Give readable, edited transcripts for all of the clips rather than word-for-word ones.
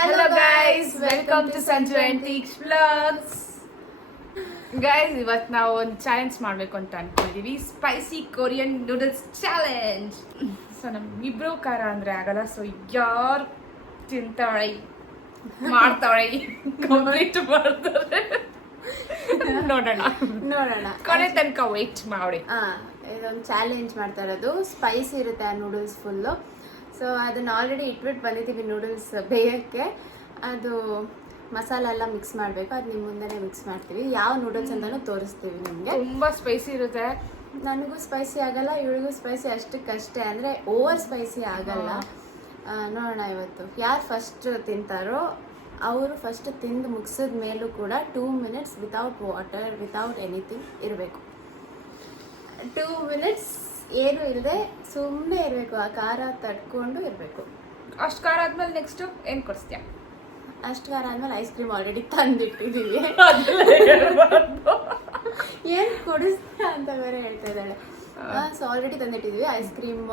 Hello guys, welcome to Sanju and Teeks Vlogs. Guys ಇವತ್ತು ನಾವು ಒಂದು ಚಾಲೆಂಜ್ ಮಾಡಬೇಕು ಅಂತ ಅನ್ಕೊಂಡಿದೀವಿ, spicy Korean noodles challenge. So ನಮ್ಮಿಬ್ರು ಖಾರ ಅಂದ್ರೆ ಆಗಲ್ಲ, ಸೊ ಯಾರು ತಿಂತಾಳೆ ಮಾಡ್ತಾಳೆ ಕಂಪ್ಲೀಟ್ ಮಾಡ್ತಾರೆ ನೋಡೋಣ ಕೊನೆ ತನಕ ವೇಟ್ ಮಾಡಿ. ಇದೊಂದು ಚಾಲೆಂಜ್ ಮಾಡ್ತಾ ಇರೋದು. ಸ್ಪೈಸಿ ಇರುತ್ತೆ ಆ ನೂಡಲ್ಸ್ ಫುಲ್ಲು. ಸೊ ಅದನ್ನ ಆಲ್ರೆಡಿ ಇಟ್ಬಿಟ್ಟು ಬಂದಿದ್ದೀವಿ ನೂಡಲ್ಸ್ ಬೇಯಕ್ಕೆ. ಅದು ಮಸಾಲ ಎಲ್ಲ ಮಿಕ್ಸ್ ಮಾಡಬೇಕು, ಅದು ನಿಮ್ಮ ಮುಂದೆನೇ ಮಿಕ್ಸ್ ಮಾಡ್ತೀವಿ. ಯಾವ ನೂಡಲ್ಸ್ ಅಂತಾನು ತೋರಿಸ್ತೀವಿ ನಿಮಗೆ. ತುಂಬ ಸ್ಪೈಸಿ ಇರುತ್ತೆ. ನನಗೂ ಸ್ಪೈಸಿ ಆಗಲ್ಲ, ಇವಳಿಗೂ ಸ್ಪೈಸಿ ಅಷ್ಟಕ್ಕಷ್ಟೇ, ಅಂದರೆ ಓವರ್ ಸ್ಪೈಸಿ ಆಗಲ್ಲ. ನೋಡೋಣ ಇವತ್ತು ಯಾರು ಫಸ್ಟ್ ತಿಂತಾರೋ ಅವರು ಫಸ್ಟ್ ತಿಂದು ಮುಗಿಸಿದ ಮೇಲೂ ಕೂಡ 2 minutes without water without anything ಇರಬೇಕು. 2 minutes ಏನು ಇಲ್ಲದೆ ಸುಮ್ಮನೆ ಇರಬೇಕು, ಆ ಖಾರ ತಡ್ಕೊಂಡು ಇರಬೇಕು. ಅಷ್ಟು ಖಾರ ಆದ್ಮೇಲೆ ನೆಕ್ಸ್ಟ್ ಏನು ಕೊಡಿಸ್ತೀಯ? ಅಷ್ಟು ಖಾರ ಆದ್ಮೇಲೆ ಐಸ್ ಕ್ರೀಮ್ ಆಲ್ರೆಡಿ ತಂದಿಟ್ಟಿದ್ದೀವಿ. ಏನು ಕೊಡಿಸ್ತೀಯ ಅಂತ ಬೇರೆ ಹೇಳ್ತಾ ಇದ್ದಾಳೆ. ಸೊ ಆಲ್ರೆಡಿ ತಂದಿಟ್ಟಿದ್ದೀವಿ ಐಸ್ ಕ್ರೀಮ್,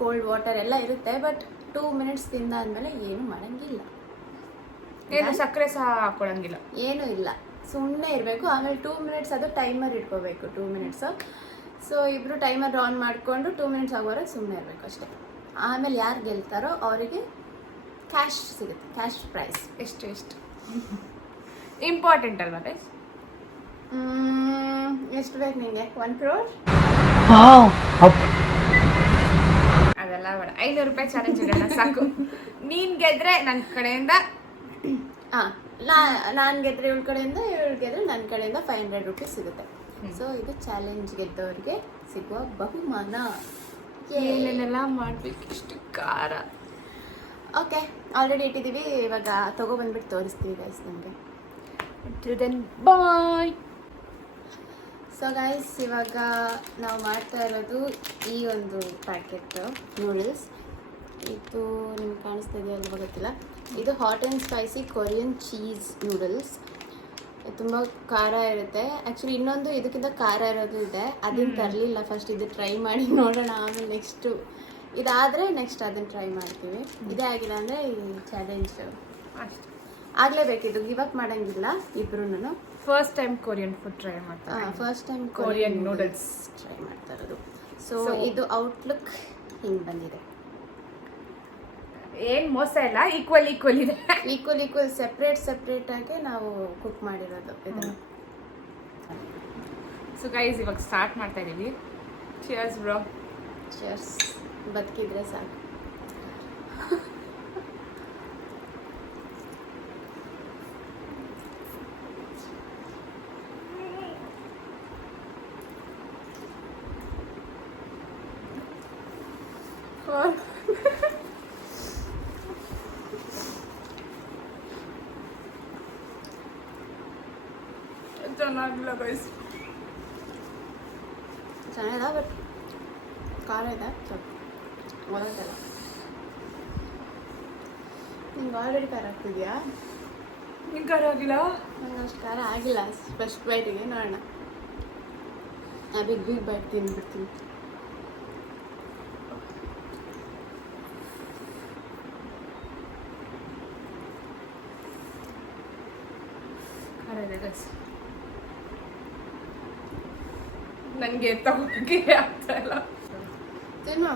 ಕೋಲ್ಡ್ ವಾಟರ್ ಎಲ್ಲ ಇರುತ್ತೆ. ಬಟ್ 2 minutes ತಿಂದಾದ್ಮೇಲೆ ಏನು ಮಾಡಂಗಿಲ್ಲ, ಏನು ಸಕ್ಕರೆ ಸಹ ಹಾಕೊಳಂಗಿಲ್ಲ, ಏನೂ ಇಲ್ಲ, ಸುಮ್ಮನೆ ಇರಬೇಕು. ಆಮೇಲೆ 2 minutes ಅದು ಟೈಮರ್ ಇಟ್ಕೋಬೇಕು, 2 minutes. ಸೊ ಇಬ್ಬರು ಟೈಮರ್ ಆನ್ ಮಾಡಿಕೊಂಡು 2 minutes ಆಗೋವರೆಗೆ ಸುಮ್ಮನೆ ಇರಬೇಕು ಅಷ್ಟೇ. ಆಮೇಲೆ ಯಾರು ಗೆಲ್ತಾರೋ ಅವರಿಗೆ ಕ್ಯಾಶ್ ಸಿಗುತ್ತೆ, ಕ್ಯಾಶ್ ಪ್ರೈಸ್. ಎಷ್ಟು ಇಂಪಾರ್ಟೆಂಟ್ ಅಲ್ವಾ ಗೈಸ್? ಎಷ್ಟು ಬೇಕು ನಿಮಗೆ? 1 crore? ಅದೆಲ್ಲ ಬೇಡ, 500 ರೂಪಾಯಿ ಚಾಲೆಂಜ್ ಇಡೋಣ ಸಾಕು. ನೀನ್ ಗೆದ್ರೆ ನನ್ನ ಕಡೆಯಿಂದ, ನಾನು ಗೆದ್ರೆ ಇವಳ ಕಡೆಯಿಂದ, ಇವಳು ಗೆದ್ರೆ ನನ್ನ ಕಡೆಯಿಂದ 500 rupees ಸಿಗುತ್ತೆ. ಸೊ ಇದು ಚಾಲೆಂಜ್ ಗೆದ್ದವ್ರಿಗೆ ಸಿಗುವ ಬಹುಮಾನ. ಏನೇನೆಲ್ಲ ಮಾಡ್ಬೇಕು, ಇಷ್ಟು ಖಾರ. ಓಕೆ, ಆಲ್ರೆಡಿ ಇಟ್ಟಿದ್ದೀವಿ. ಇವಾಗ ತೊಗೊಬಂದ್ಬಿಟ್ಟು ತೋರಿಸ್ತೀವಿ ಗೈಸ್ ನಿಮಗೆ. ಬಾಯ್. ಸೊ ಗೈಸ್, ಇವಾಗ ನಾವು ಮಾಡ್ತಾ ಇರೋದು ಈ ಒಂದು ಪ್ಯಾಕೆಟ್ ನೂಡಲ್ಸ್. ಇದು ನಿಮ್ಗೆ ಕಾಣಿಸ್ತಾ ಇದೆಯೋ ಅಲ್ವಾ ಗೊತ್ತಿಲ್ಲ. ಇದು hot and spicy Korean cheese noodles. ತುಂಬ ಖಾರ ಇರುತ್ತೆ. ಆ್ಯಕ್ಚುಲಿ ಇನ್ನೊಂದು ಇದಕ್ಕಿಂತ ಖಾರ ಇರೋದು ಇದೆ, ಅದನ್ನು ತರಲಿಲ್ಲ. ಫಸ್ಟ್ ಇದು ಟ್ರೈ ಮಾಡಿ ನೋಡೋಣ, ಆಮೇಲೆ ನೆಕ್ಸ್ಟು ಇದಾದರೆ ನೆಕ್ಸ್ಟ್ ಅದನ್ನು ಟ್ರೈ ಮಾಡ್ತೀವಿ. ಇದೇ ಆಗಿಲ್ಲ ಅಂದರೆ ಈ ಚಾಲೆಂಜ್ ಆಗಲೇಬೇಕಿದು, ಗಿವ್ ಅಪ್ ಮಾಡೋಂಗಿಲ್ಲ. ಇಬ್ರು first time Korean food try ಮಾಡ್ತಾರೆ, first time Korean noodles try ಮಾಡ್ತಾ ಇರೋದು. ಸೊ ಇದು ಔಟ್ಲುಕ್ ಹಿಂಗೆ ಬಂದಿದೆ. ಏನು ಮೋಸ ಇಲ್ಲ, ಈಕ್ವಲ್ ಇದೆ. ಈಕ್ವಲ್ ಸೆಪ್ರೇಟ್ ಆಗಿ ನಾವು ಕುಕ್ ಮಾಡಿರೋದು ಇದನ್ನು. ಸೊ ಗೈಸ್, ಇವಾಗ ಸ್ಟಾರ್ಟ್ ಮಾಡ್ತಾ ಇದೀವಿ. Cheers bro. ಚಿಯರ್ಸ್. ಬದುಕಿದ್ರೆ ಸಾಕು. ಚೆನ್ನಾಗಿಲ್ಲ ಗೈಸ್, ಚೆನ್ನಾಗಿದೆ ಬಟ್ ಖಾರ ಇದೆ ಸ್ವಲ್ಪ. ಒಳಗಲ್ಲ ನಿಂಗೆ ಆಲ್ರೆಡಿ ಖಾರ ಆಗ್ತಿದೆಯಾ? ನಿಂಗೆ ಖಾರ ಆಗಿಲ್ಲ? ನಂಗೆ ಅಷ್ಟು ಖಾರ ಆಗಿಲ್ಲ. ಫಸ್ಟ್ ಬೈಟಿಗೆ ನೋಡೋಣ. ನಾ ಬಿಗ್ ಬೈಟ್ ತಿಂದ್ಬಿಡ್ತೀನಿ. ಖಾರ ಇದೆ ಗೈಸ್, ನನಗೆ ತಗೋಕ್ಕೆ ಆಗ್ತಾ ಇಲ್ಲ. ತಿನ್ನು.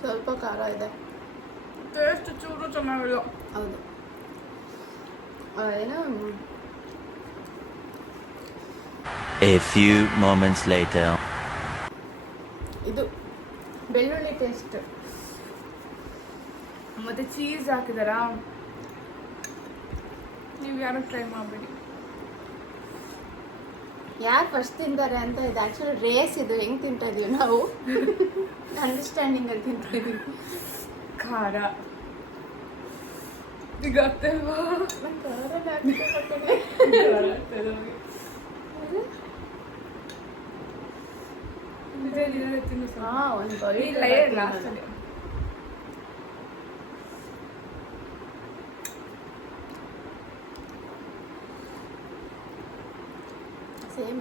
ಸ್ವಲ್ಪ ಖಾರ ಇದೆ. ಟೇಸ್ಟ್ ಚೂರು ಚೆನ್ನಾಗಿಲ್ಲ. ಹೌದು, ಏನೋ A few moments later. ಇದು ಬೆಳ್ಳುಳ್ಳಿ ಟೇಸ್ಟ್ ಮತ್ತೆ ಚೀಸ್ ಹಾಕಿದಾರ. ನೀವು ಯಾರು ಟ್ರೈ ಮಾಡಬೇಡಿ. ಯಾರು ಫಸ್ಟ್ ತಿಂತಾರೆ ಅಂತ. ಇದು ಆ್ಯಕ್ಚುಲಿ ರೇಸ್. ಇದು ಹೆಂಗೆ ತಿಂತಾ ಇದೀವಿ ನಾವು, ಅಂಡರ್ಸ್ಟ್ಯಾಂಡಿಂಗ್ ಅಲ್ಲಿ ತಿಂತಾ ಇದೀವಿ. ಖಾರ ಈಗ ಆಗ್ತಲ್ವಾ? ಹಾಂ ಒಂದು ಬರೀ ಇಲ್ಲ ಲಾಸ್ಟ್ ಅಲ್ಲಿ ಸೇಮ್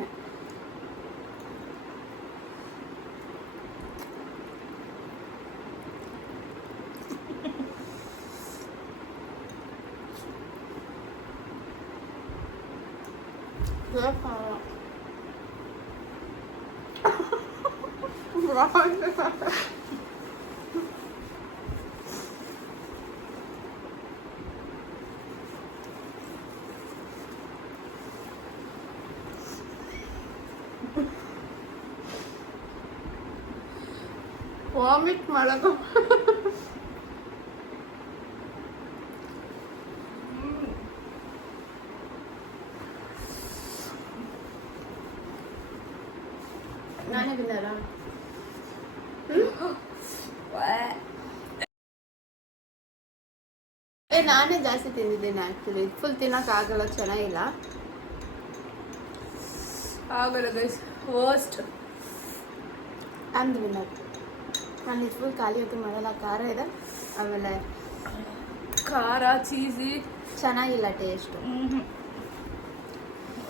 ವಾಮಿಟ್ ಮಾಡೋದು ನಾನೇ ಬಿದ್ದಾರ ನಾನೇ ಜಾಸ್ತಿ ತಿಂದಿದ್ದೇನೆ ಆ್ಯಕ್ಚುಲಿ ಫುಲ್ ತಿನ್ನೋಕ್ಕಾಗಲ್ಲ ಚೆನ್ನಾಗಿಲ್ಲ ಆಗಲ್ಲ ಗೈಸ್ ವರ್ಸ್ಟ್ ಅಂದ್ ವಿನ್ನರ್ ನಾನು ಇದು ಫುಲ್ ಖಾಲಿ ಹೊತ್ತು ಮಾಡಲ್ಲ ಖಾರ ಇದೆ ಆಮೇಲೆ ಖಾರ ಚೀಸಿ ಚೆನ್ನಾಗಿಲ್ಲ ಟೇಸ್ಟು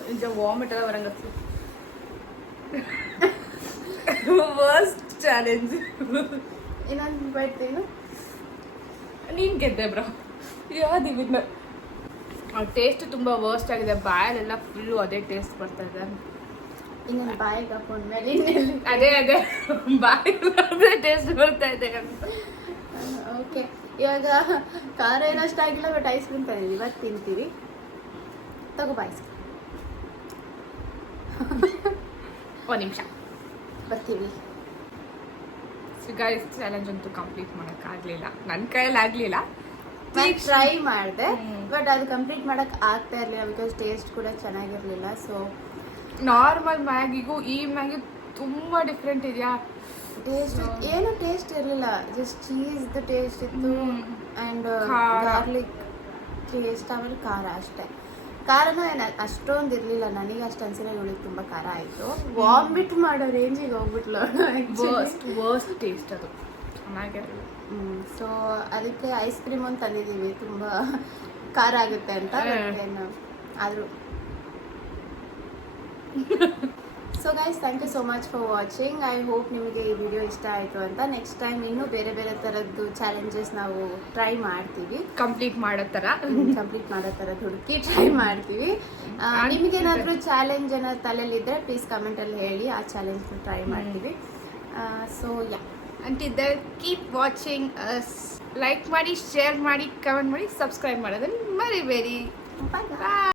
ನಿಜ ವಾಮಿಟ್ ಎಲ್ಲ ಬರಂಗತ್ತು ವರ್ಸ್ಟ್ ಚಾಲೆಂಜ್ ಇನ್ನೊಂದು ಬೈಟ್ ತಿನ್ನು ನೀನು ಗೆದ್ದೆ ಬ್ರೋ ಯಾವ್ದು ವಿನ್ನರ್ ಟೇಸ್ಟ್ ತುಂಬ ವರ್ಸ್ಟ್ ಆಗಿದೆ ಬಾಯಲ್ಲೆಲ್ಲ ಫುಲ್ಲು ಅದೇ ಟೇಸ್ಟ್ ಬರ್ತಾ ಇದೆ ಇನ್ನೊಂದು ಬಾಯಿಗೆ ಹಾಕೊಂಡ್ಮೇಲೆ ಇನ್ನೆಲ್ಲಿ ಅದೇ ಬಾಯಿ ಟೇಸ್ಟ್ ಬರ್ತಾ ಇದೆ ಅಂತ ಓಕೆ ಇವಾಗ ಖಾರ ಏನಷ್ಟು ಆಗಿಲ್ಲ ಬಟ್ ಐಸ್ ಕ್ರೀಮ್ ತಂದಿದ್ದೀವಿ ಇವತ್ತು ತಿಂತೀವಿ ತಗೋ ಬಾಯ್ಸ್ ಒಂದು ನಿಮಿಷ ಬರ್ತೀವಿ ಗೈಸ್ ಚಾಲೆಂಜ್ ಅಂತೂ ಕಂಪ್ಲೀಟ್ ಮಾಡೋಕ್ಕಾಗಲಿಲ್ಲ ನನ್ನ ಕೈಯಲ್ಲಿ ಆಗಲಿಲ್ಲ ನಾನು ಟ್ರೈ ಮಾಡಿದೆ ಹ್ಮ್. ಬಟ್ ಅದು ಕಂಪ್ಲೀಟ್ ಮಾಡೋಕ್ಕೆ ಆಗ್ತಾ ಇರಲಿಲ್ಲ ಬಿಕಾಸ್ ಟೇಸ್ಟ್ ಕೂಡ ಚೆನ್ನಾಗಿರಲಿಲ್ಲ ಸೊ ನಾರ್ಮಲ್ ಮ್ಯಾಗಿಗೂ ಈ ಮ್ಯಾಗಿ ತುಂಬ ಡಿಫ್ರೆಂಟ್ ಇದೆಯಾ ಟೇಸ್ಟ್ ಏನು ಟೇಸ್ಟ್ ಇರಲಿಲ್ಲ ಜಸ್ಟ್ ಚೀಸ್ದು ಟೇಸ್ಟ್ ಇತ್ತು ಆ್ಯಂಡ್ ಖಾರ. ಗಾರ್ಲಿಕ್ ಟೇಸ್ಟ್ ಆಮೇಲೆ ಖಾರ ಅಷ್ಟೇ ಖಾರನೂ ಏನು ಅಷ್ಟೊಂದು ಇರಲಿಲ್ಲ ನನಗೆ ಅಷ್ಟು ಅನ್ಸಿಲ್ಲ ಇವಳಿಗೆ ತುಂಬ ಖಾರ ಆಯಿತು ವಾಮಿಟ್ ಮಾಡೋ ರೇಂಜಿಗೆ ಹೋಗ್ಬಿಟ್ಲು ವರ್ಸ್ಟ್ ಟೇಸ್ಟ್ ಅದು ಚೆನ್ನಾಗಿರಲಿಲ್ಲ ಸೊ ಅದಕ್ಕೆ ಐಸ್ ಕ್ರೀಮ್ ಒಂದು ತಂದಿದ್ದೀವಿ ತುಂಬ ಖಾರ ಆಗುತ್ತೆ ಅಂತ ಹ್ಮ್. ಏನು ಆದರೂ so guys thank you so much for watching I hope ನಿಮಗೆ ಈ ವಿಡಿಯೋ ಇಷ್ಟ ಆಯಿತು ಅಂತ ನೆಕ್ಸ್ಟ್ ಟೈಮ್ ಇನ್ನೂ ಬೇರೆ ಬೇರೆ ಥರದ್ದು ಚಾಲೆಂಜಸ್ ನಾವು ಟ್ರೈ ಮಾಡ್ತೀವಿ ಕಂಪ್ಲೀಟ್ ಮಾಡೋ ಥರ ಕಂಪ್ಲೀಟ್ ಮಾಡೋ ಥರದ್ದು ಹುಡುಕಿ ಟ್ರೈ ಮಾಡ್ತೀವಿ ನಿಮಗೇನಾದರೂ ಚಾಲೆಂಜ್ ಏನಾದ್ರು ತಲೆಯಲ್ಲಿದ್ದರೆ ಪ್ಲೀಸ್ ಕಮೆಂಟಲ್ಲಿ ಹೇಳಿ ಆ ಚಾಲೆಂಜ್ನ ಟ್ರೈ ಮಾಡ್ತೀವಿ ಸೊ ಯಾ ಅಂಟಿದ್ದರೆ ಕೀಪ್ ವಾಚಿಂಗ್ ಅಸ್ ಲೈಕ್ ಮಾಡಿ ಶೇರ್ ಮಾಡಿ ಕಮೆಂಟ್ ಮಾಡಿ ಸಬ್ಸ್ಕ್ರೈಬ್ ಮಾಡೋದನ್ನು ಮರಿಬೇಡಿ ಬಾಯ್ ಬಾಯ್